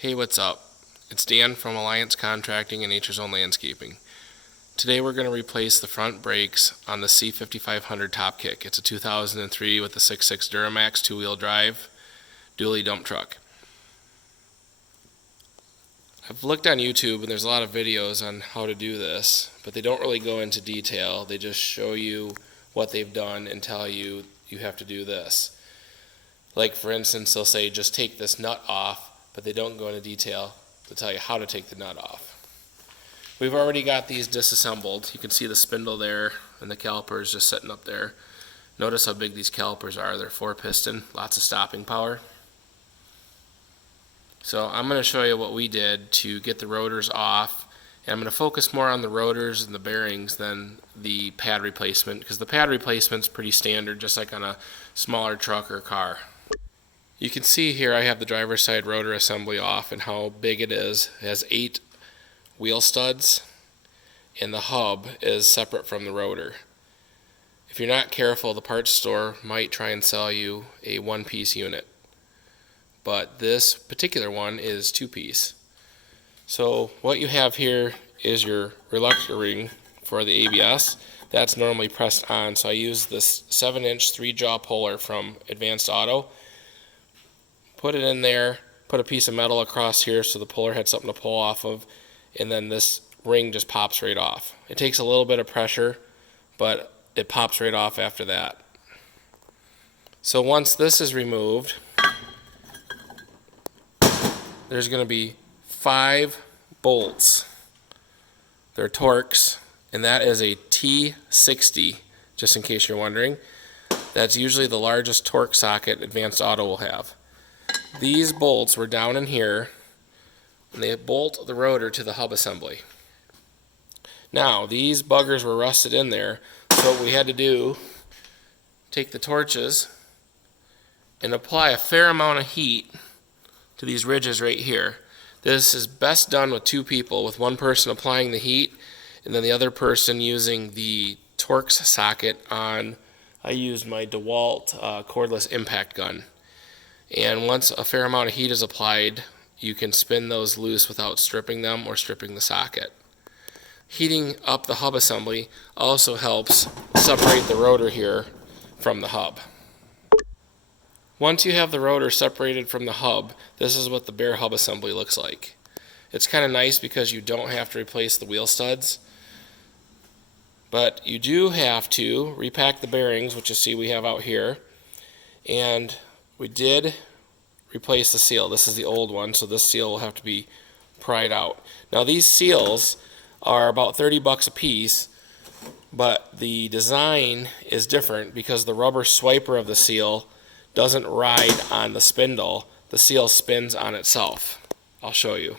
Hey, what's up? It's Dan from Alliance Contracting and Nature's Own Landscaping. Today we're going to replace the front brakes on the C5500 Topkick. It's a 2003 with a 6.6 Duramax two-wheel drive dually dump truck. I've looked on YouTube and there's a lot of videos on how to do this, but they don't really go into detail. They just show you what they've done and tell you you have to do this. Like for instance, they'll say just take this nut off, but they don't go into detail to tell you how to take the nut off. We've already got these disassembled. You can see the spindle there and the calipers just sitting up there. Notice how big these calipers are. They're 4-piston, lots of stopping power. So I'm going to show you what we did to get the rotors off, and I'm going to focus more on the rotors and the bearings than the pad replacement, because the pad replacement's pretty standard, just like on a smaller truck or car. You can see here I have the driver's side rotor assembly off and how big it is. It has 8 wheel studs and the hub is separate from the rotor. If you're not careful, the parts store might try and sell you a one-piece unit, but this particular one is 2-piece. So what you have here is your reluctor ring for the ABS. That's normally pressed on, so I use this 7-inch 3-jaw puller from Advanced Auto. Put it in there, put a piece of metal across here so the puller had something to pull off of, and then this ring just pops right off. It takes a little bit of pressure, but it pops right off after that. So once this is removed, there's going to be 5 bolts. They're torx, and that is a T60, just in case you're wondering. That's usually the largest torque socket Advanced Auto will have. These bolts were down in here, and they bolt the rotor to the hub assembly. Now, these buggers were rusted in there, so what we had to do, take the torches and apply a fair amount of heat to these ridges right here. This is best done with 2 people, with one person applying the heat and then the other person using the torx socket on, I used my DeWalt cordless impact gun. And once a fair amount of heat is applied, you can spin those loose without stripping them or stripping the socket. Heating up the hub assembly also helps separate the rotor here from the hub. Once you have the rotor separated from the hub, this is what the bare hub assembly looks like. It's kind of nice because you don't have to replace the wheel studs, but you do have to repack the bearings, which you see we have out here, and we did replace the seal. This is the old one, so this seal will have to be pried out. Now these seals are about 30 bucks a piece, but the design is different because the rubber swiper of the seal doesn't ride on the spindle. The seal spins on itself. I'll show you.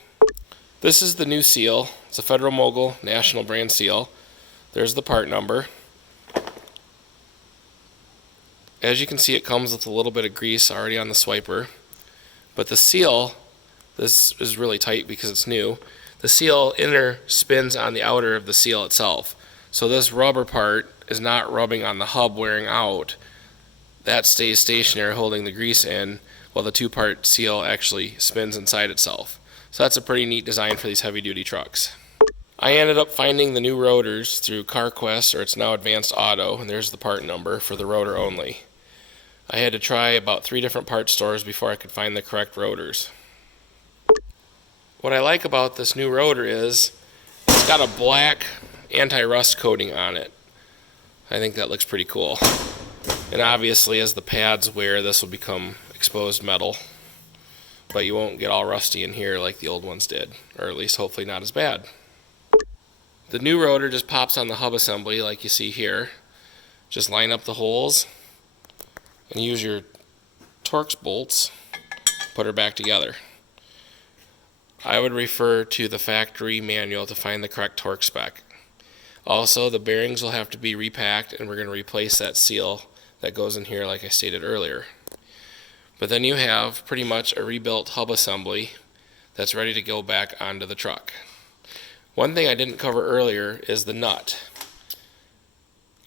This is the new seal. It's a Federal Mogul National brand seal. There's the part number. As you can see, it comes with a little bit of grease already on the swiper, but the seal, this is really tight because it's new. The seal inner spins on the outer of the seal itself, so this rubber part is not rubbing on the hub wearing out. That stays stationary holding the grease in, while the 2-part seal actually spins inside itself. So that's a pretty neat design for these heavy duty trucks. I ended up finding the new rotors through CarQuest, or it's now Advanced Auto, and there's the part number for the rotor only. I had to try about 3 different part stores before I could find the correct rotors. What I like about this new rotor is it's got a black anti-rust coating on it. I think that looks pretty cool. And obviously as the pads wear, this will become exposed metal, but you won't get all rusty in here like the old ones did, or at least hopefully not as bad. The new rotor just pops on the hub assembly like you see here. Just line up the holes and use your torx bolts, put her back together. I would refer to the factory manual to find the correct torque spec. Also, the bearings will have to be repacked, and we're going to replace that seal that goes in here like I stated earlier. But then you have pretty much a rebuilt hub assembly that's ready to go back onto the truck. One thing I didn't cover earlier is the nut.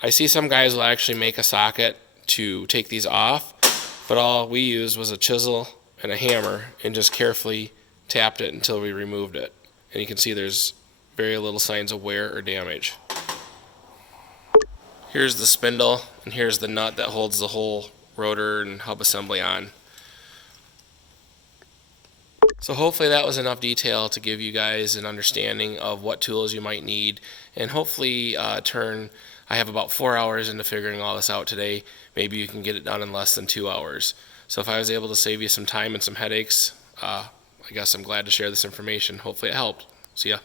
I see some guys will actually make a socket to take these off, but all we used was a chisel and a hammer and just carefully tapped it until we removed it. And you can see there's very little signs of wear or damage. Here's the spindle, and here's the nut that holds the whole rotor and hub assembly on. So hopefully that was enough detail to give you guys an understanding of what tools you might need, and hopefully I have about 4 hours into figuring all this out today. Maybe you can get it done in less than 2 hours. So if I was able to save you some time and some headaches, I guess I'm glad to share this information. Hopefully it helped. See ya.